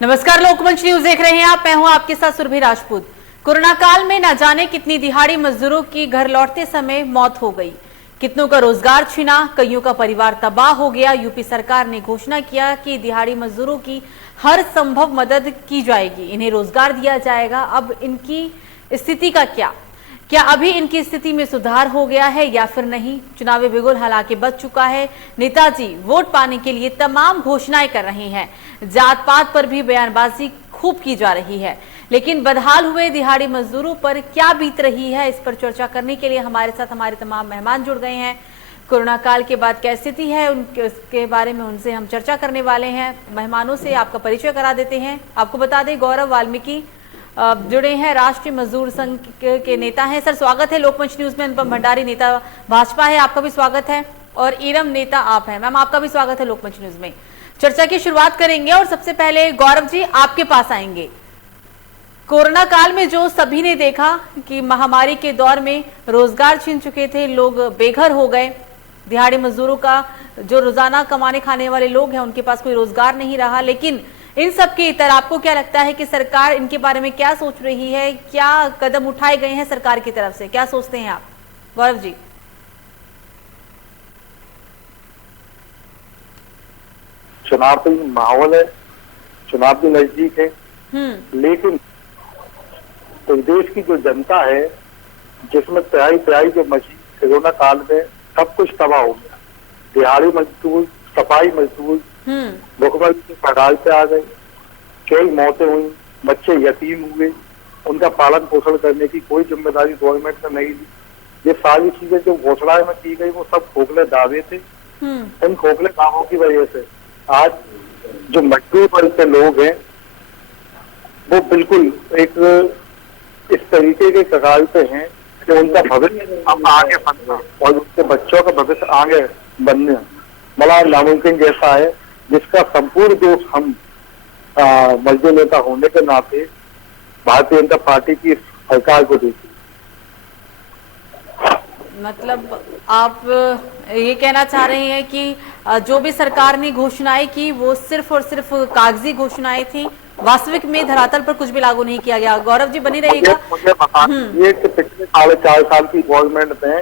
नमस्कार, लोकमंच न्यूज देख रहे हैं आप। मैं हूं आपके साथ सुरभि राजपूत। कोरोना काल में न जाने कितनी दिहाड़ी मजदूरों की घर लौटते समय मौत हो गई, कितनों का रोजगार छिना, कईयों का परिवार तबाह हो गया। यूपी सरकार ने घोषणा किया कि दिहाड़ी मजदूरों की हर संभव मदद की जाएगी, इन्हें रोजगार दिया जाएगा। अब इनकी स्थिति का क्या अभी इनकी स्थिति में सुधार हो गया है या फिर नहीं? चुनावी बिगुल हालांकि बच चुका है। नेताजी वोट पाने के लिए तमाम घोषणाएं कर रहे हैं, जात पात पर भी बयानबाजी खूब की जा रही है, लेकिन बदहाल हुए दिहाड़ी मजदूरों पर क्या बीत रही है, इस पर चर्चा करने के लिए हमारे साथ हमारे तमाम मेहमान जुड़ गए हैं। कोरोना काल के बाद क्या स्थिति है उसके बारे में उनसे हम चर्चा करने वाले हैं। मेहमानों से आपका परिचय करा देते हैं। आपको बता दें, गौरव वाल्मीकि जुड़े हैं, राष्ट्रीय मजदूर संघ के नेता हैं। सर, स्वागत है लोकमंच न्यूज में। अनुपम भंडारी नेता भाजपा है, आपका भी स्वागत है। और इरम नेता आप हैं। मैम, आपका भी स्वागत है लोकमंच न्यूज में। चर्चा की शुरुआत करेंगे और सबसे पहले गौरव जी आपके पास आएंगे। कोरोना काल में जो सभी ने देखा कि महामारी के दौर में रोजगार छीन चुके थे, लोग बेघर हो गए, दिहाड़ी मजदूरों का जो रोजाना कमाने खाने वाले लोग हैं उनके पास कोई रोजगार नहीं रहा। लेकिन इन सब के इतर आपको क्या लगता है कि सरकार इनके बारे में क्या सोच रही है, क्या कदम उठाए गए हैं सरकार की तरफ से, क्या सोचते हैं आप गौरव जी? चुनावी माहौल है, चुनाव भी नजदीक है, लेकिन तो देश की जो जनता है जिसमें तिहाई जो मची कोरोना काल में सब कुछ तबाह हो गया। दिहाड़ी मजदूर, सफाई मजदूर भुखमरी की कगार पे आ गए, कई मौतें हुई, बच्चे यतीम हुए, उनका पालन पोषण करने की कोई जिम्मेदारी गवर्नमेंट ने नहीं ली। ये सारी चीजें जो घोषणाएं में की गई वो सब खोखले दावे थे। इन खोखले दावों की वजह से आज जो मजदूर वर्ग के लोग हैं वो बिल्कुल एक इस तरीके के कगार पे हैं कि उनका भविष्य अब आगे बनना और उनके बच्चों का भविष्य आगे बनना बड़ा नामुमकिन जैसा है, जिसका संपूर्ण दोष हम मजदूर नेता होने के नाते भारतीय जनता पार्टी की सरकार को देती। मतलब आप ये कहना चाह रहे हैं कि जो भी सरकार ने घोषणाएं की वो सिर्फ और सिर्फ कागजी घोषणाएं थी, वास्तविक में धरातल पर कुछ भी लागू नहीं किया गया। गौरव जी बनी रहिएगा। मुझे बताइए कि पिछले 4.5 साल की गवर्नमेंट ने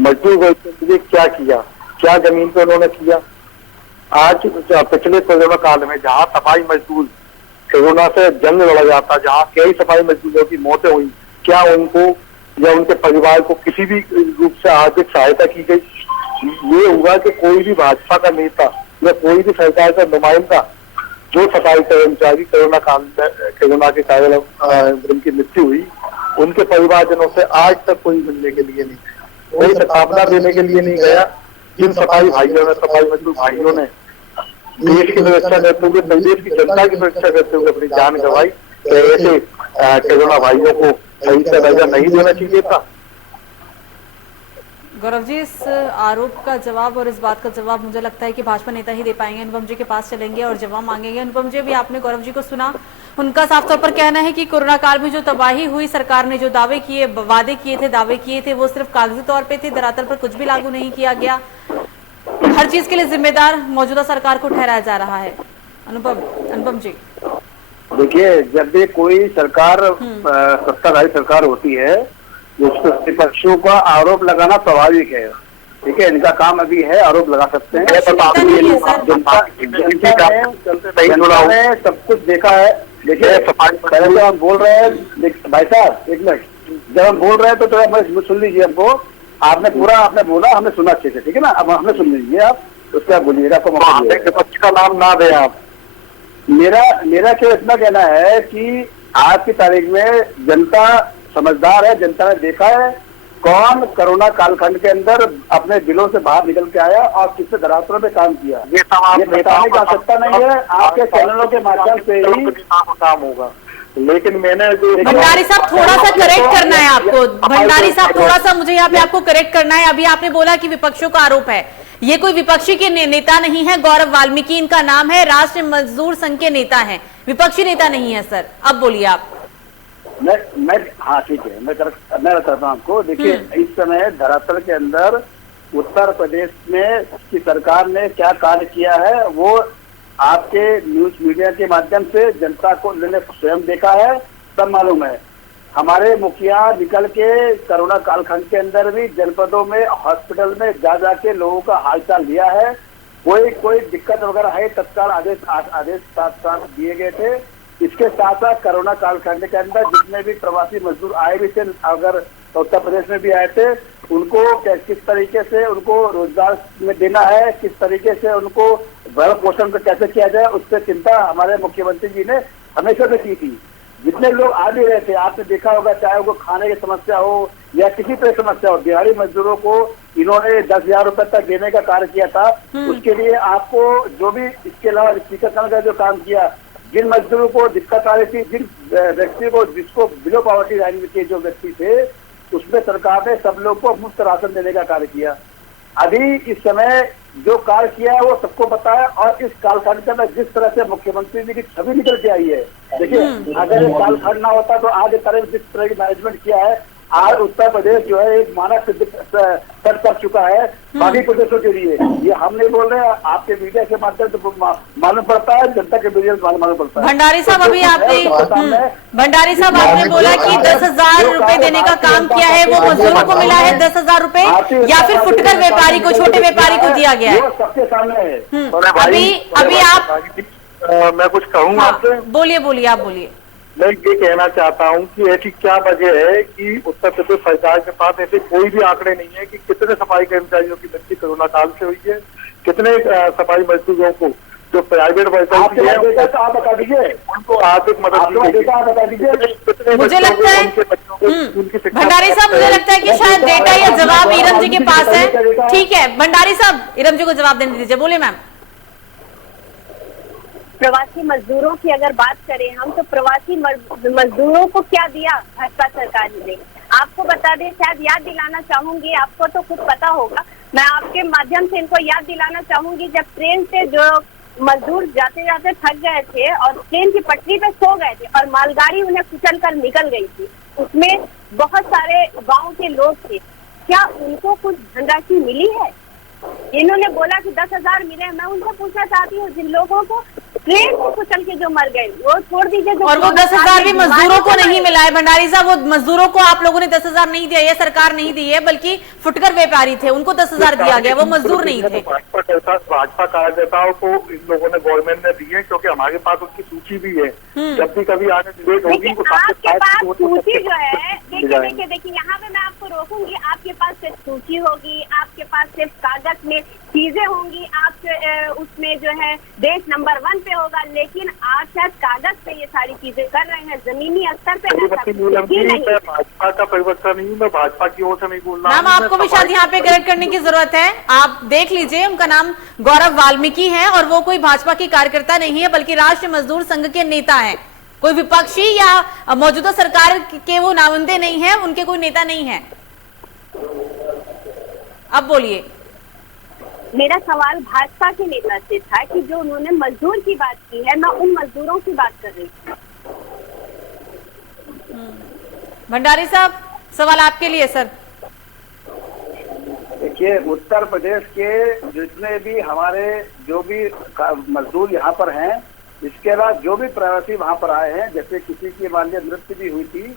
मजदूर वर्ग के लिए क्या किया, क्या जमीन पे उन्होंने किया। आज पिछले कोरोना काल में जहाँ सफाई मजदूर कोरोना से जंग लड़ा जाता, जहाँ कई सफाई मजदूरों की मौतें हुई, क्या उनको या उनके परिवार को किसी भी रूप से आर्थिक सहायता की गई? ये हुआ कि कोई भी भाजपा का नेता या कोई भी सरकार का नुमाइंदा जो सफाई कर्मचारी कोरोना के कारण उनकी मृत्यु हुई, उनके परिवारजनों से आज तक कोई मिलने के लिए नहीं, कोई सकामना देने के लिए नहीं गया। जिन सफाई भाइयों ने, सफाई मजदूर भाइयों ने देश की सुरक्षा करते हुए, प्रदेश की जनता की सुरक्षा करते हुए अपनी जान गंवाई, ऐसे कोरोना भाइयों को सही से दर्जा नहीं देना चाहिए था। गौरव जी, इस आरोप का जवाब और इस बात का जवाब मुझे लगता है कि भाजपा नेता ही दे पाएंगे। अनुपम जी के पास चलेंगे और जवाब मांगेंगे। अनुपम जी, अभी आपने गौरव जी को सुना, उनका साफ तौर पर कहना है कि कोरोना काल में जो तबाही हुई, सरकार ने जो वादे किए थे वो सिर्फ कागजी तौर पे थे, धरातल पर कुछ भी लागू नहीं किया गया। हर चीज के लिए जिम्मेदार मौजूदा सरकार को ठहराया जा रहा है। अनुपम जी, देखिए, जब भी कोई सरकार सत्ताधारी सरकार होती है, विपक्षियों का आरोप लगाना स्वाभाविक है। ठीक है, इनका काम अभी है, आरोप लगा सकते हैं। जनता सब कुछ देखा है। देखिए, पहले जब हम बोल रहे हैं, भाई साहब एक मिनट, जब हम बोल रहे हैं तो थोड़ा सुन लीजिए हमको। आपने बोला, हमने सुना अच्छे से, ठीक है ना? अब हमें सुन लीजिए आप, उसके बाद बोलिएगा। विपक्ष का नाम ना दें आप। मेरा केवल इतना कहना है कि आज की तारीख में जनता समझदार है। जनता ने देखा है कौन कोरोना कालखंड के अंदर अपने दिलों से बाहर निकल के आया और किससे धरातल पे काम किया। ये बताने की आवश्यकता नहीं है, आपके चैनलों के माध्यम से ही काम होगा। लेकिन मैंने जो भंडारी साहब थोड़ा सा करेक्ट करना है आपको। भंडारी साहब थोड़ा सा मुझे यहाँ पे आपको करेक्ट करना है। अभी आपने बोला कि विपक्षों का आरोप है, ये कोई विपक्षी के नेता नहीं है। गौरव वाल्मीकि इनका नाम है, राष्ट्रीय मजदूर संघ के नेता है, विपक्षी नेता नहीं है। सर, अब बोलिए आप। हाँ ठीक है, मैं बताता हूँ आपको। देखिए, इस समय धरातल के अंदर उत्तर प्रदेश में की सरकार ने क्या कार्य किया है वो आपके न्यूज मीडिया के माध्यम से जनता को मैंने स्वयं देखा है, सब मालूम है। हमारे मुखिया निकल के कोरोना कालखंड के अंदर भी जनपदों में हॉस्पिटल में जा जाके लोगों का हालचाल लिया है। कोई दिक्कत वगैरह है तत्काल आदेश साथ दिए गए थे। इसके साथ साथ कोरोना कालखंड के अंदर जितने भी प्रवासी मजदूर आए भी थे, अगर उत्तर प्रदेश में भी आए थे, उनको किस तरीके से उनको रोजगार में देना है, किस तरीके से उनको भरण पोषण कैसे किया जाए, उस पर चिंता हमारे मुख्यमंत्री जी ने हमेशा से की थी। जितने लोग आ भी रहे थे, आपने देखा होगा, चाहे वो खाने की समस्या हो या किसी तरह समस्या हो, दिहाड़ी मजदूरों को इन्होंने 10,000 रुपए तक देने का कार्य किया था। उसके लिए आपको जो भी इसके अलावा टीकाकरण का जो काम किया, जिन मजदूरों को दिक्कत आ रही थी, जिन व्यक्ति को जिसको बिलो पॉवर्टी लाइन के जो व्यक्ति थे, उसमें सरकार ने सब लोग को मुफ्त राशन देने का कार्य किया। अभी इस समय जो कार्य किया है वो सबको पता है। और इस कालखंड के अंदर जिस तरह से मुख्यमंत्री जी की छवि निकल के आई है, देखिए अगर ये कालखंड ना होता तो आज जिस तरह की मैनेजमेंट किया है, आज उत्तर प्रदेश जो है एक मानक सेट कर चुका है बाकी प्रदेशों के लिए। ये हम नहीं बोल रहे, आपके मीडिया के माध्यम से मालूम पड़ता है, जनता के मीडिया से मालूम पड़ता है। भंडारी साहब, अभी आपने बोला कि 10,000 रुपए देने का काम किया है, वो मजदूरों को मिला है 10,000 रुपए या फिर फुटकर व्यापारी को, छोटे व्यापारी को दिया गया है? सबके सामने है। अभी आप मैं कुछ कहूँ आपसे? बोलिए, आप बोलिए। मैं ये कहना चाहता हूँ कि ऐसी क्या वजह है कि उत्तर प्रदेश सरकार के पास ऐसे कोई भी आंकड़े नहीं है कि कितने सफाई कर्मचारियों की मृत्यु कोरोना काल से हुई है, कितने सफाई मजदूरों को जो प्राइवेट वर्कर्स है आप बता दीजिए, उनको आर्थिक मदद बता दीजिए। मुझे लगता है भंडारी साहब, मुझे लगता है कि शायद डेटा या जवाब इरम जी के पास है। ठीक है भंडारी साहब, इरम जी को जवाब देने दीजिए। बोले मैम। प्रवासी मजदूरों की अगर बात करें हम, तो प्रवासी मजदूरों को क्या दिया भाजपा सरकार ने? आपको बता दें, शायद याद दिलाना चाहूंगी, आपको तो खुद पता होगा, मैं आपके माध्यम से इनको याद दिलाना चाहूंगी, जब ट्रेन से जो मजदूर जाते जाते थक गए थे और ट्रेन की पटरी पे सो गए थे और मालगाड़ी उन्हें कुचल कर निकल गई थी, उसमें बहुत सारे गाँव के लोग थे, क्या उनको कुछ धनराशि मिली है? इन्होंने बोला कि 10,000 मिले। मैं उनसे पूछना चाहती हूँ, जिन लोगों को ट्रेन को कुचल के जो मर गए वो छोड़ दीजिए, और वो 10,000 भी मजदूरों को नहीं मिला है भंडारी साहब। वो मजदूरों को आप लोगों ने 10,000 नहीं दिया, ये सरकार नहीं दी है, बल्कि फुटकर व्यापारी थे, उनको 10,000 दिया गया, वो मजदूर नहीं थे। भाजपा कार्यकर्ताओं को इन लोगों ने गवर्नमेंट ने दी है, क्योंकि हमारे पास उसकी सूची भी है। जब भी कभी आगे डिबेट होगी, आपके पास सूची जो है, देखिए यहाँ पे मैं आपको रोकूंगी, आपके पास सिर्फ सूची होगी, आपके पास सिर्फ कागज में चीजें होंगी, आप उसमें जो है देश नंबर 1 पे होगा, लेकिन आप शायद कागज पे ये सारी चीजें कर रहे हैं, जमीनी स्तर पे मैं भाजपा का परिवर्तन नहीं हूँ, मैं भाजपा की ओर से नहीं बोल रहा। मैम आपको भी शायद यहाँ पे करेक्ट करने की जरूरत है। आप देख लीजिए, उनका नाम गौरव वाल्मीकि है और वो कोई भाजपा की कार्यकर्ता नहीं है, बल्कि राष्ट्रीय मजदूर संघ के नेता है। कोई विपक्षी या मौजूदा सरकार के वो नुमाइंदे नहीं है, उनके कोई नेता नहीं है। अब बोलिए। मेरा सवाल भाजपा के नेता से था कि जो उन्होंने मजदूर की बात की है, मैं उन मजदूरों की बात कर रही हूँ। भंडारी साहब, सवाल आपके लिए सर। देखिए, उत्तर प्रदेश के जितने भी हमारे जो भी मजदूर यहाँ पर हैं, इसके अलावा जो भी प्रवासी वहाँ पर आए हैं, जैसे किसी की मान लीजिए मृत्यु भी हुई थी,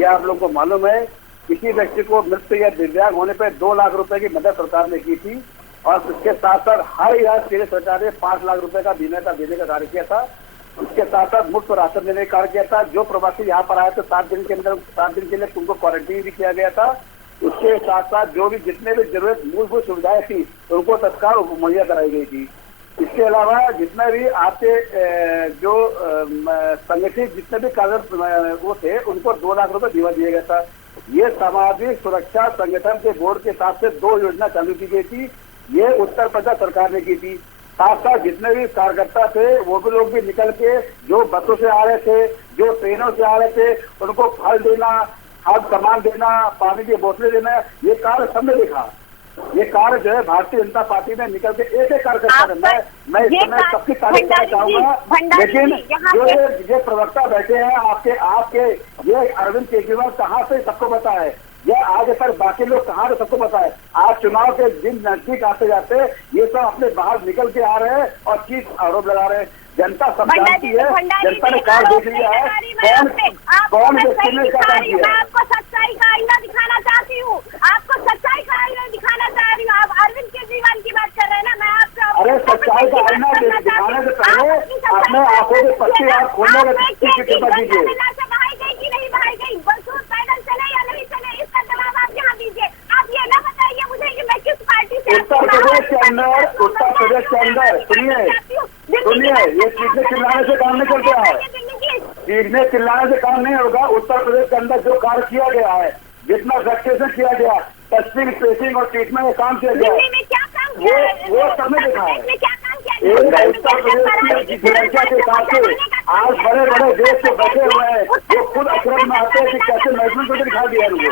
यह आप लोगों को मालूम है, किसी व्यक्ति को मृत्यु या दिव्यांग होने पर 2 लाख रुपए की मदद सरकार ने की थी। और उसके साथ साथ हर इलाज के लिए सरकार ने 5 लाख रुपए का बीमा का देने का कार्य किया था। उसके साथ साथ मुफ्त राशन देने का कार्य किया था। जो प्रवासी यहाँ पर आए थे 7 दिन के अंदर, 7 दिन के लिए उनको क्वारंटीन भी किया गया था। उसके साथ साथ जो भी जितने भी जरूरत मूलभूत सुविधाएं थी, उनको तत्काल मुहैया कराई गई थी। इसके अलावा जितने भी आपके जो संगठित जितने भी कागज वो थे, उनको 2 लाख रुपए बीमा दिया गया था। ये सामाजिक सुरक्षा संगठन के बोर्ड के साथ से 2 योजना चालू की गई थी, ये उत्तर प्रदेश सरकार ने की थी। साथ साथ जितने भी कार्यकर्ता थे, वो भी लोग भी निकल के जो बसों से आ रहे थे, जो ट्रेनों से आ रहे थे, उनको फल देना, खाद सामान देना, पानी की बोतलें देना, ये कार्य सबने देखा। ये कार्य जो है भारतीय जनता पार्टी ने निकल के एक कार्यकर्ता ने, मैं इस समय सबकी तारीफ करना चाहूंगा, लेकिन जो ये प्रवक्ता बैठे हैं आपके ये अरविंद केजरीवाल, कहाँ से सबको पता है ये आगे सर बाकी लोग कहाँ थे सबको पता है। आज चुनाव के दिन नजदीक आते जाते ये सब अपने बाहर निकल के आ रहे हैं और चीज आरोप लगा रहे हैं। जनता सब जानती है, जनता ने कार्ड देख लिया है कौन व्यक्ति ने क्या काम किया। मैं आपको सच्चाई का आईना दिखाना चाहती हूँ, आपको सच्चाई का आईना दिखाना चाह रही हूँ। आप अरविंद केजरीवाल की बात कर रहे हैं ना, मैं आपसे अरे सच्चाई का आईना दिखाने से पहले अपने आंखों के पत्ते आप खोलने का कृपा कीजिए। बहाई गई कि नहीं बहाई गई, बसूर पैदल चले या नहीं चले, इसका जवाब आप यहाँ दीजिए। आप ये ना बताइए मुझे कि मैं किस पार्टी से। उत्तर प्रदेश के अंदर सुनिए ये चीखने चिल्लाने से काम नहीं चलता है, चीखने चिल्लाने से काम नहीं होगा। उत्तर प्रदेश के अंदर जो कार्य किया गया है, जितना वैक्सीनेशन किया गया, टेस्टिंग ट्रेसिंग और ट्रीटमेंट में काम किया गया, वो सबने देखा है। उत्तर प्रदेश की जनता के साथ आज बड़े बड़े देश से बैठे हुए हैं, वो खुद अचरज में आते हैं कि कैसे मैनेजमेंट को दिखा दिया उनको।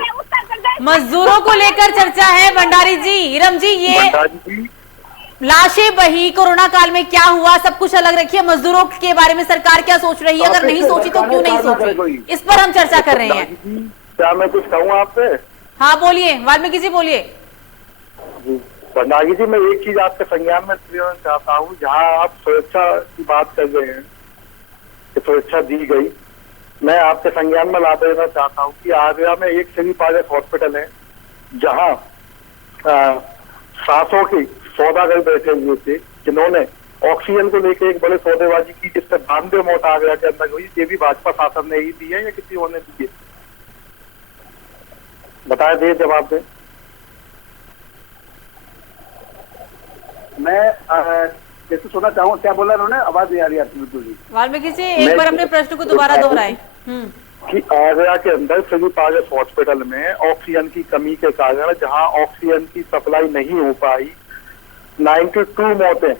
मजदूरों को लेकर चर्चा है भंडारी जी। इरम जी, ये लाशें बही, कोरोना काल में क्या हुआ, सब कुछ अलग रखिए, मजदूरों के बारे में सरकार क्या सोच रही है, अगर नहीं सोची तो क्यों नहीं सोची, इस पर हम चर्चा कर रहे हैं। क्या मैं कुछ कहूँ आपसे? हाँ बोलिए, वाल्मीकि जी बोलिए। भंडारी जी, मैं एक चीज आपके संज्ञान में लेना चाहता हूँ। जहाँ आप सुरक्षा की बात कर रहे हैं कि सुरक्षा दी गई, मैं आपके संज्ञान में ला देना चाहता हूँ कि आगरा में एक श्री पारस हॉस्पिटल है जहाँ सांसों की सौदागर बैठे हुए थे, जिन्होंने ऑक्सीजन को लेकर एक बड़े सौदेबाजी की, जिससे 92 मौत आगरा के अंदर हुई। ये भी भाजपा शासन ने ही दी है या किसी और ने दी है? बताए, दे जवाब दे। मैं जैसे सुनना चाहूँ, क्या बोला उन्होंने, आवाज नहीं आ रही आपकी बिल्कुल भी। वाल्मीकि जी एक बार अपने प्रश्न को दोबारा दोहराएं। कि आगरा के अंदर श्री पारस हॉस्पिटल में ऑक्सीजन की कमी के कारण जहां ऑक्सीजन की सप्लाई नहीं हो पाई, 92 मौतें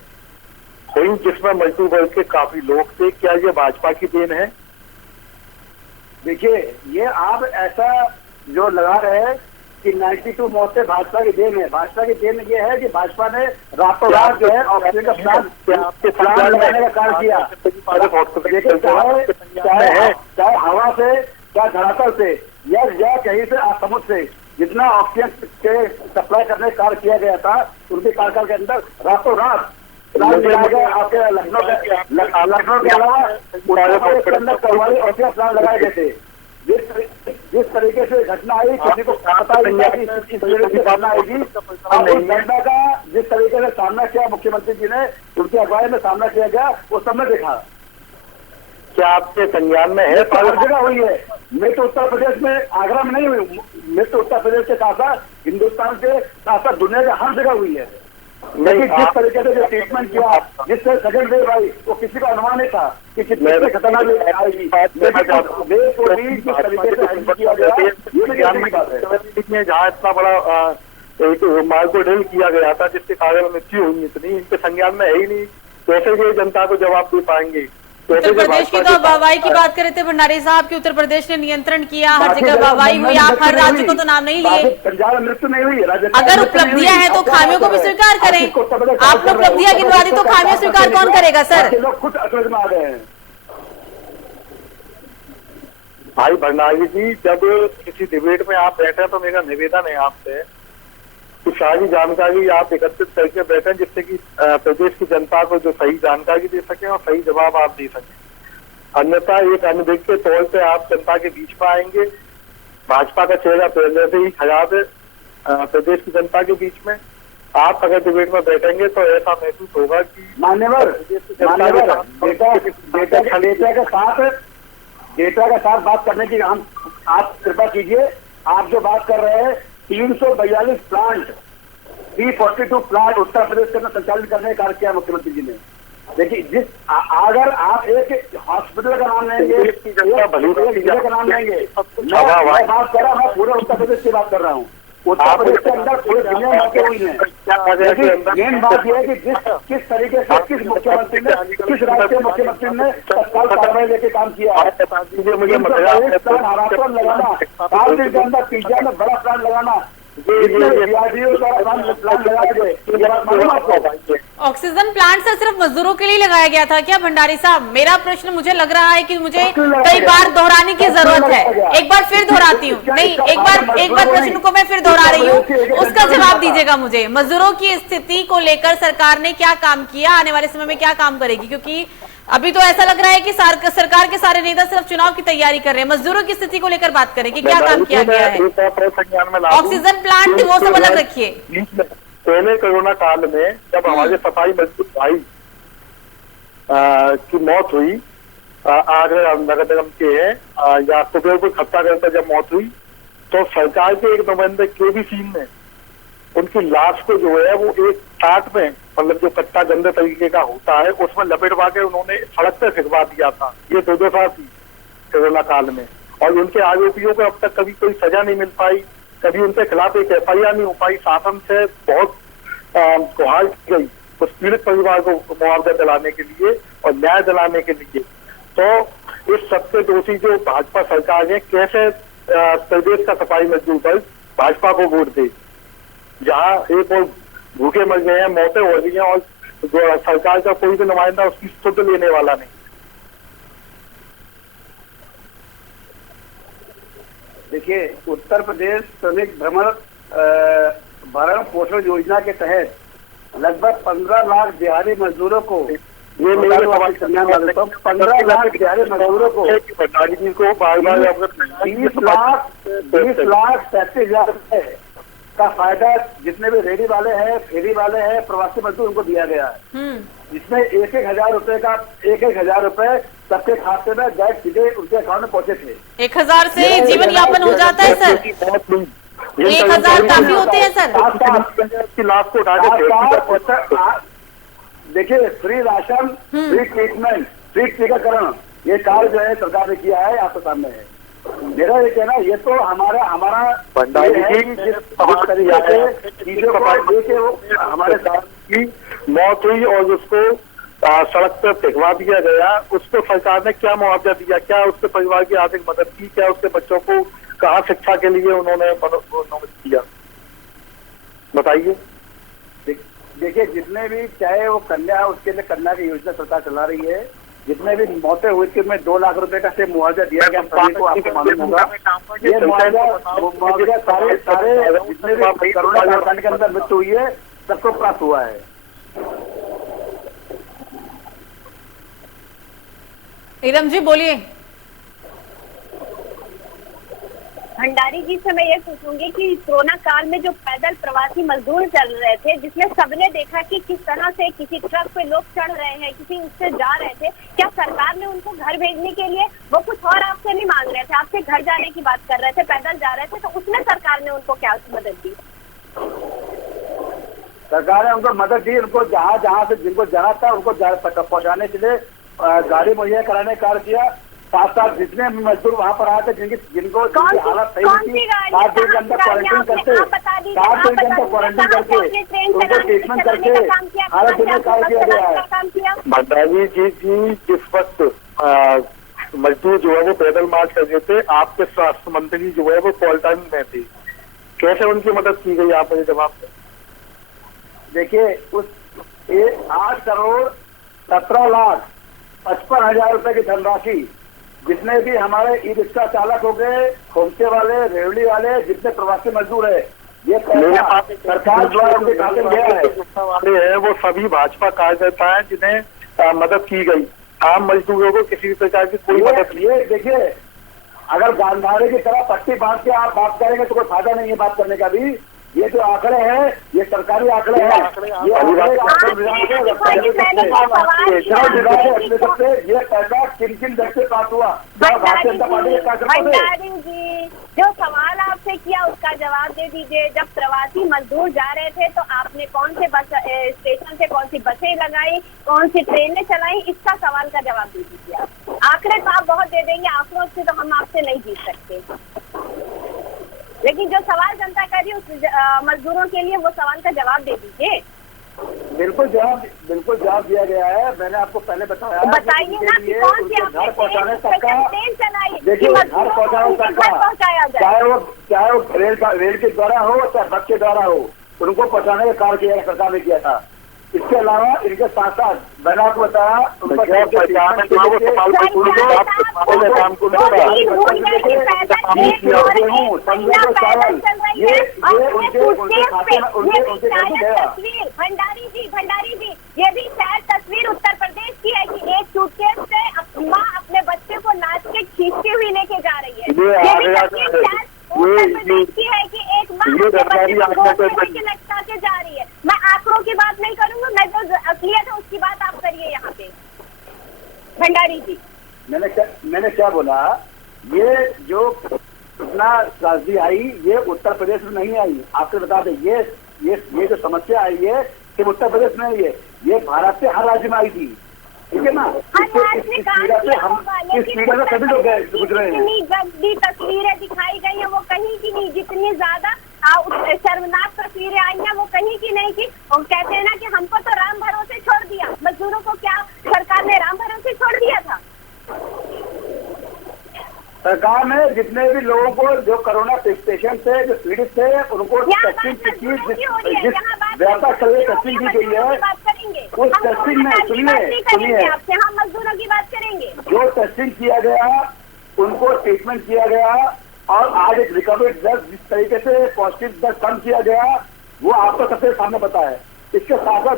हुई, जिसमें मल्टीवर्ग के काफी लोग थे। क्या ये भाजपा की देन है? देखिए, ये आप ऐसा जो लगा रहे हैं कि 92 मौतें भाजपा की देन है। भाजपा की देन ये है कि भाजपा ने रातों रात जो है ऑक्सीजन का प्लान लगाने का कार्य किया। देखिए, चाहे हवा से, चाहे धरातल से या कहीं से समुद्र से, जितना ऑक्सीजन के सप्लाई करने का कार्य किया गया था, उनके कार्यकाल के अंदर रातों रात आपके लखनऊ के अलावा के अंदर करवाई ऑक्सीजन प्लान लगाए गए थे। जिस तरीके से घटना आई, किसी को पता ही नहीं कि इस घटना आएगी। अब उस घटना का जिस तरीके से सामना किया मुख्यमंत्री जी ने, उनकी अगुवाई में सामना किया गया, वो सबने देखा। क्या आपके संज्ञान में है? हर जगह हुई है। मैं तो उत्तर प्रदेश में, आगरा में नहीं हुई, मैं तो उत्तर प्रदेश के साथ साथ हिंदुस्तान के साथ साथ दुनिया के हर जगह हुई है। लेकिन जिस तरीके से जो ट्रीटमेंट किया, जिससे सेकंड वेव आई, वो किसी को अनुमान नहीं था कि कितने खतरनाक आएगी। जहाँ इतना बड़ा एक मार्गोडेल किया गया था, जिसके कारण मृत्यु हुई इतनी, इनके संज्ञान में है ही नहीं, कैसे ये जनता को जवाब दे पाएंगे? उत्तर प्रदेश की तो वाहवाही की बात कर रहे थे भंडारी साहब कि उत्तर प्रदेश ने नियंत्रण किया, हर जगह वाहवाही हुई, आप हर राज्य को तो नाम नहीं लिए। पंजाब में मृत्यु नहीं हुई। अगर उपलब्धियां हैं तो खामियों को भी स्वीकार करें। आपने उपलब्धियां गिनवा दी तो खामियां स्वीकार कौन करेगा सर? लोग खुद अकड़ में आ गए हैं। भाई भंडारी जी, जब किसी डिबेट में आप बैठे तो मेरा निवेदन है आपसे कि सारी जानकारी आप एकत्रित करके बैठे, जिससे कि प्रदेश की जनता को जो सही जानकारी दे सके और सही जवाब आप दे सके। अन्यथा एक अनभिज्ञ के तौर पे आप जनता के बीच में आएंगे। भाजपा का चेहरा पहले से ही खराब है प्रदेश की जनता के बीच में। आप अगर डिबेट में बैठेंगे तो ऐसा महसूस होगा कि मान्यवर डेटा का साथ बात करने की हम आप कृपा कीजिए। आप जो बात कर रहे हैं 342 प्लांट, 342 प्लांट उत्तर प्रदेश के अंदर संचालित करने का कार्य किया मुख्यमंत्री जी ने। देखिए, अगर आप एक हॉस्पिटल का नाम लेंगे, जिले का नाम लेंगे, मैं बात कर रहा हूँ, मैं पूरे उत्तर प्रदेश की बात कर रहा हूँ। उत्तर प्रदेश के अंदर पूरी दुनिया में बातें हुई है। मेन बात यह है कि किस तरीके से किस मुख्यमंत्री ने, किस राज्य के मुख्यमंत्री ने तत्काल कार्रवाई लेके काम किया है। प्लान लगाना, 7 दिन के अंदर पिज्जा में बड़ा प्लान लगाना, ऑक्सीजन प्लांट सर सिर्फ मजदूरों के लिए लगाया गया था क्या भंडारी साहब? मेरा प्रश्न मुझे लग रहा है कि मुझे कई बार दोहराने की जरूरत है। एक बार फिर दोहराती हूँ, नहीं एक बार प्रश्न को मैं फिर दोहरा रही हूँ, उसका जवाब दीजिएगा मुझे। मजदूरों की स्थिति को लेकर सरकार ने क्या काम किया, आने वाले समय में क्या काम करेगी? क्योंकि अभी तो ऐसा लग रहा है कि सरकार के सारे नेता सिर्फ चुनाव की तैयारी कर रहे हैं। मजदूरों की स्थिति को लेकर बात करें कि क्या काम किया गया है। ऑक्सीजन प्लांट वो सब अलग रखिए। पहले कोरोना काल में जब हमारे सफाई मजदूर भाई की मौत हुई, आगरा नगर निगम के हैं या कुबेरपुर खत्तागढ़ पर जब मौत हुई, तो सरकार के एक नुमाइंदे केबी सिंह ने उनकी लाश को जो है वो एक टाट में, मतलब जो कट्टा गंदे तरीके का होता है, उसमें लपेटवा के उन्होंने सड़क पे फिरवा दिया था। ये 2 साल थी कोरोना काल में, और उनके आरोपियों को अब तक कभी कोई सजा नहीं मिल पाई, कभी उनके खिलाफ एक FIR नहीं हो पाई। शासन से बहुत गुहार की गई उस पीड़ित परिवार को मुआवजा दिलाने के लिए और न्याय दिलाने के लिए। तो इस सबसे दोषी जो भाजपा सरकार है, कैसे प्रदेश का सफाई मजदूर दल भाजपा को वोट दे, जहाँ एक और भूखे मर गए हैं, मौतें हो रही हैं, और सरकार का कोई भी नुमाइंदा उसकी सुध लेने वाला नहीं। देखिए, उत्तर प्रदेश श्रमिक भरण पोषण योजना के तहत लगभग 15 लाख दिहाड़ी मजदूरों को, ये मेरे 15 लाख दिहाड़ी मजदूरों को 20 लाख 37,000 रुपए का फायदा जितने भी रेडी वाले हैं, फेरी वाले हैं, प्रवासी मजदूर, उनको दिया गया है। जिसमें 1,000 रुपए का 1,000 रुपए सबके खाते में डायरेक्ट सीधे उनके अकाउंट में पहुंचे थे। 1,000 से जीवन यापन हो जाता है सर? 1,000 काफी होते हैं सर? देखिए, free ration, free treatment, free टीकाकरण, ये कार्य जो है सरकार ने किया है, आपके सामने है। मेरा ये कहना, ये तो हमारा भंडारी जी जिस तरीके से चीजों को लेके हमारे साथ की मौत हुई और उसको सड़क पर फेंकवा दिया गया, उसको सरकार ने क्या मुआवजा दिया, क्या उसके परिवार की आर्थिक मदद की, क्या उसके बच्चों को कहाँ शिक्षा के लिए उन्होंने किया, बताइए। देखिए, जितने भी, चाहे वो कन्या, उसके लिए कन्या की योजना सरकार चला रही है, जितने भी मौतें हुई थी उसमें 2 लाख रुपए का से मुआवजा दिया गया सभी को, आपको मालूम होगा। ये मुआवजा सारे जितने भी कोरोना काल के अंदर मृत्यु हुई है सबको प्राप्त हुआ है। इरम जी बोलिए। भंडारी जी से मैं ये पूछूंगी कि कोरोना काल में जो पैदल प्रवासी मजदूर चल रहे थे, जिसमें सबने देखा कि किस तरह से किसी ट्रक पे लोग चढ़ रहे हैं, किसी उससे जा रहे थे, क्या सरकार ने उनको घर भेजने के लिए, वो कुछ और आपसे नहीं मांग रहे थे, आपसे घर जाने की बात कर रहे थे, पैदल जा रहे थे, तो उसमें सरकार ने उनको क्या मदद दी? सरकार ने उनको मदद दी, उनको जहाँ से जिनको जाना था उनको पहुँचाने के लिए गाड़ी मुहैया कराने का कार्य किया। साथ साथ जितने मजदूर वहाँ पर आए थे, जिनको हालत सही थी, 7 दिन के अंदर क्वारंटीन करके, 7 दिन के अंदर क्वारंटीन करके उनको ट्रीटमेंट करके हालत देने का कार्य किया गया है। भंडारी जी जिस वक्त मजदूर जो है वो पैदल मार्च कर रहे थे, आपके स्वास्थ्य मंत्री जो है वो क्वारंटाइन में थे, कैसे उनकी मदद की गई, आप मुझे जवाब दें। देखिए, उस 8,17,55,000 रुपए की धनराशि जितने भी हमारे ई रिक्शा चालक हो गए, खोमचे वाले, रेवड़ी वाले, जितने प्रवासी मजदूर है, ये सरकार द्वारा उनके खाते में गया है। वाले हैं वो सभी भाजपा कार्यकर्ता हैं जिन्हें मदद की गई। आम मजदूरों को किसी भी प्रकार की कोई मदद नहीं। ये देखिए, अगर गांधारे की तरह पट्टी बांध के आप बात करेंगे तो कोई फायदा नहीं है बात करने का भी। ये जो आंकड़े हैं, ये सरकारी आंकड़े हैं, ये पैसा किन किन जग से प्राप्त हुआ, भारतीय जनता पार्टी के कार्यकर्ता जी जो सवाल आपसे किया उसका जवाब दे दीजिए। जब प्रवासी मजदूर जा रहे थे तो आपने कौन से बस स्टेशन से कौन सी बसें लगाई, कौन सी ट्रेनें चलाई, इसका सवाल का जवाब दे दीजिए। आंकड़े तो आप बहुत दे देंगे, आंकड़ों से तो हम आपसे नहीं जीत सकते, लेकिन जो सवाल जनता कर रही है उस मजदूरों के लिए वो सवाल का जवाब दे दीजिए। बिल्कुल जवाब दिया गया है। मैंने आपको पहले बताया। बताइए ना कि कौन सी आपने घर पहुँचाने तक का कैंपेन चलाई, देखिए, घर पहुँचाने तक का पहुँचाया जाए, चाहे वो रेल के द्वारा हो चाहे बस के द्वारा हो, उनको पहुँचाने का कार्य किया सरकार ने किया था। इसके अलावा इनके साथ साथ मैंने आपको बताया उनका भंडारी जी, ये भी शायद तस्वीर उत्तर प्रदेश की है कि एक सूटकेस से माँ अपने बच्चे को नाच के खींचती हुई लेके जा रही है। ये भी तस्वीर शायद उत्तर प्रदेश की है कि एक माँ अपने बच्चे को लटका के जा रही है। मैं आंकड़ों की बात नहीं करूंगा, मैं जो असलियत है उसकी बात आप करिए यहाँ पे भंडारी जी। मैंने क्या बोला, ये जो इतना त्रासदी आई ये उत्तर प्रदेश में नहीं आई। आपको बता दें ये जो समस्या आई है सिर्फ उत्तर प्रदेश में आई है, ये भारत के हर राज्य में आई थी, ठीक है ना। इस पीड़ा में सभी लोग गुजरे हैं। जितनी गंदी तस्वीरें दिखाई गई है वो कहीं की नहीं, जितनी ज्यादा शर्मनाक तस्वीरें आई हैं वो कहीं की नहीं थी। और कहते हैं ना कि हमको तो राम भरोसे छोड़ दिया, मजदूरों को क्या सरकार ने राम भरोसे छोड़ दिया था? सरकार ने जितने भी लोगों को जो कोरोना पेशेंट थे, जो पीड़ित थे, उनको टेस्टिंग टेस्टिंग दी गई है, उस टेस्टिंग में सुनिए हम मजदूरों की बात करेंगे। जो टेस्टिंग किया गया उनको ट्रीटमेंट किया गया और आज एक रिकवरी दर जिस तरीके से पॉजिटिव दर कम किया गया वो आपको सबसे सामने पता है। इसके साथ साथ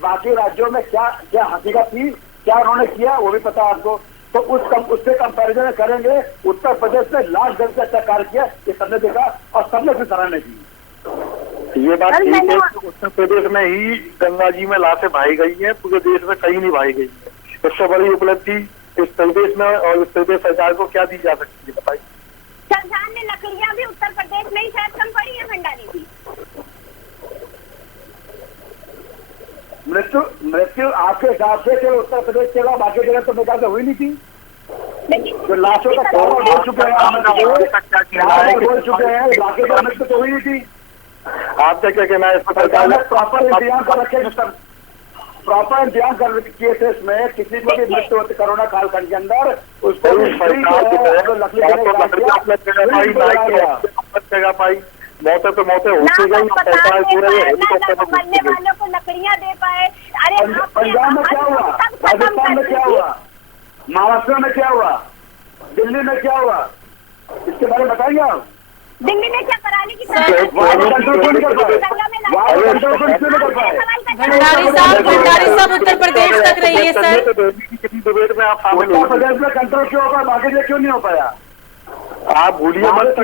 बाकी राज्यों में क्या हकीकत थी, क्या उन्होंने किया वो भी पता है आपको। तो उससे कंपैरिजन करेंगे, उत्तर प्रदेश ने लाख दर से अच्छा कार्य किया, ये सबने देखा और सबने भी सराहना की। ये बात ठीक है, उत्तर प्रदेश में ही गंगा जी में लाशें बहाई गई हैं, पूरे देश में कहीं नहीं बहाई गई है। इससे बड़ी उपलब्धि इस प्रदेश में और इस प्रदेश सरकार को क्या दी जा सकती है बताइए। संविधान में लकड़ियां भी उत्तर प्रदेश में ही शायद कम पड़ी है भंडारी जी। मृत्यु आपके हिसाब से केवल उत्तर प्रदेश के अलावा बाकी जगह तो बेकार हुई नहीं थी। जो लाशों का खबर बोल चुके हैं बाकी जगह मृत्यु तो हुई नहीं थी। आपका क्या कहना है? सरकार ने प्रॉपर इंतजाम कर रखे, प्रॉपर इंतजाम कर किए थे इसमें किसी को भी मृत्यु होती कोरोना कालखंड के अंदर उसको मौतें तो मौतें होती गई, सरकार पूरे मरने वालों को लकड़ियां दे पाए। अरे पंजाब में क्या हुआ, राजस्थान में क्या हुआ, महाराष्ट्र में क्या हुआ, दिल्ली में क्या हुआ, इसके बारे में बताइए आप। दिल्ली में क्या कराने की भंडारी साहब उत्तर प्रदेश तक रही है सर। किसी डिबेट में आप शामिल उत्तर प्रदेश में कंट्रोल क्यों हो पाया, बाकी जगह क्यों नहीं हो पाया? आप भूलिए मत कि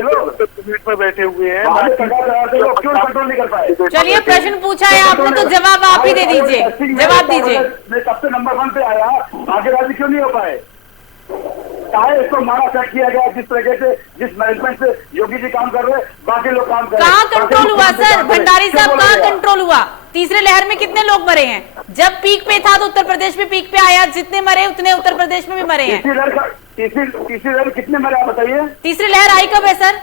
लोग डिबेट में बैठे हुए हैं, क्यों कंट्रोल नहीं कर पाए? चलिए प्रश्न पूछा है आपने तो जवाब आप ही दे दीजिए, जवाब दीजिए। सबसे नंबर 1 पे आया, आगे राज्य क्यों नहीं हो पाए? चाहे इसको मारा सेट किया गया जिस तरीके से, जिस मैनेजमेंट से योगी जी काम कर रहे हैं, बाकी लोग काम कर रहे हैं। कहाँ कंट्रोल हुआ सर? भंडारी साहब कहाँ कंट्रोल हुआ? तीसरे लहर में कितने लोग मरे हैं? जब पीक पे था तो उत्तर प्रदेश में पीक पे आया, जितने मरे उतने उत्तर प्रदेश में भी मरे हैं। तीसरी लहर कितने मरे आप बताइए? तीसरी लहर आई कब है सर?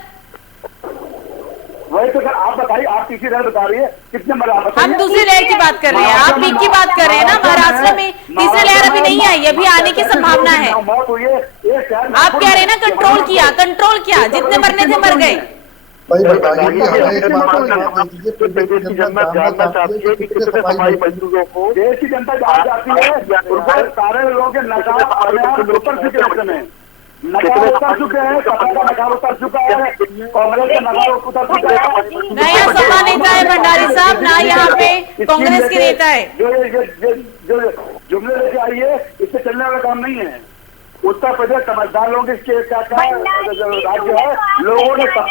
वही तो सर आप बताइए, आप तीसरी लहर बता रही है, कितने मरे आप बताइए? हम दूसरी लहर की बात कर रहे हैं, आप पीक की बात कर रहे हैं ना। महाराष्ट्र में तीसरी लहर अभी नहीं आई, अभी आने की संभावना है। आप कह रहे हैं ना कंट्रोल किया, कंट्रोल किया, जितने मरने थे मर गए। देश की जनता जानना चाहती है कि कितने सफाई मजदूरों को, देश की जनता जानना चाहती है सारे लोगों के नकाब उतर चुके हैं, नकाब उतर चुके हैं, सपा का नकाब उतर चुका है, कांग्रेस का नकाब उतर चुका है। नया सपा नेता है भंडारी साहब, ना यहाँ पे कांग्रेस के नेता है। जो जुमले लेके आई है इससे चलने वाला काम नहीं है। उत्तर प्रदेश समझदार लोगों के राज्य है, लोगों ने सब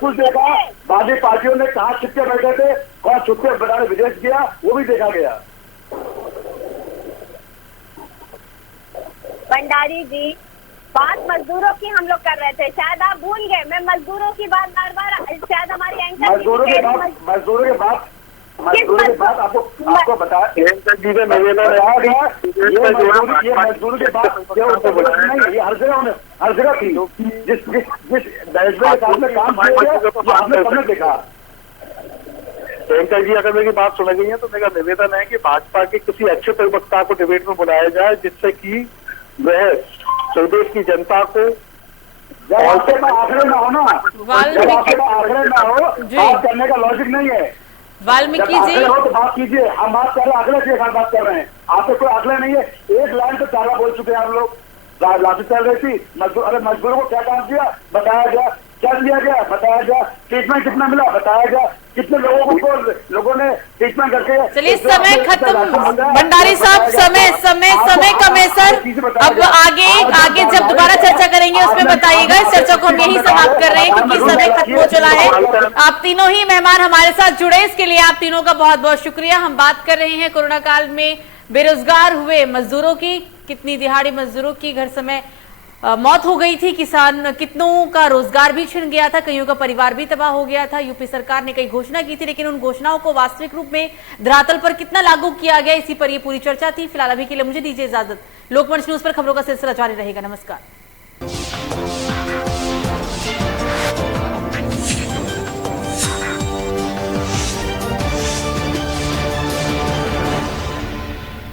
कुछ देखा, बाकी पार्टियों ने कहा छुट्टे बैठे थे, कौन छुट्टे बनाने विदेश गया वो भी देखा गया। भंडारी जी बात मजदूरों की हम लोग कर रहे थे, शायद आप भूल गए। मैं मजदूरों की बात बार शायद हमारी एंकर मजदूरों के बाद आपको बताया ये मजदूरों के बाद नहीं, ये हर जगह थी। जिस मैनेजमेंट में काम किया गया आपने सबने देखा। प्रियंका जी अगर मेरी बात सुन गई है तो मेरा निवेदन है कि भाजपा के किसी अच्छे प्रवक्ता को डिबेट में बुलाया जाए, जिससे कि वह प्रदेश की जनता को जब आपके पास आंकड़े ना हो ना, जब आपके पास आंकड़े ना हो, बात करने का लॉजिक नहीं है। वाल्मीकि जी आंकड़े हो तो बात कीजिए, हम बात कर रहे हैं आंकड़े के साथ बात कर रहे हैं, आपके कोई आंकड़े नहीं है। एक लाइन तो 4 बोल चुके हैं आप लोग, लाठी चल रही थी, मजदूरों को क्या काम किया बताया गया, क्या दिया गया बताया गया, ट्रीटमेंट कितना मिला बताया गया, कितने लोगों ने ट्रीटमेंट करके। चलिए समय खत्म भंडारी साहब, समय कम है सर। अब आगे जब दोबारा चर्चा करेंगे उसमें बताइएगा। इस चर्चा को हम यही समाप्त कर रहे हैं क्योंकि समय खत्म हो चला है। आप तीनों ही मेहमान हमारे साथ जुड़े, इसके लिए आप तीनों का बहुत बहुत शुक्रिया। हम बात कर रहे हैं कोरोना काल में बेरोजगार हुए मजदूरों की, कितनी दिहाड़ी मजदूरों की घर समय मौत हो गई थी, कितनों का रोजगार भी छिन गया था, कईयों का परिवार भी तबाह हो गया था। यूपी सरकार ने कई घोषणा की थी, लेकिन उन घोषणाओं को वास्तविक रूप में धरातल पर कितना लागू किया गया, इसी पर ये पूरी चर्चा थी। फिलहाल अभी के लिए मुझे दीजिए इजाजत। लोकमंच न्यूज पर खबरों का सिलसिला जारी रहेगा। नमस्कार।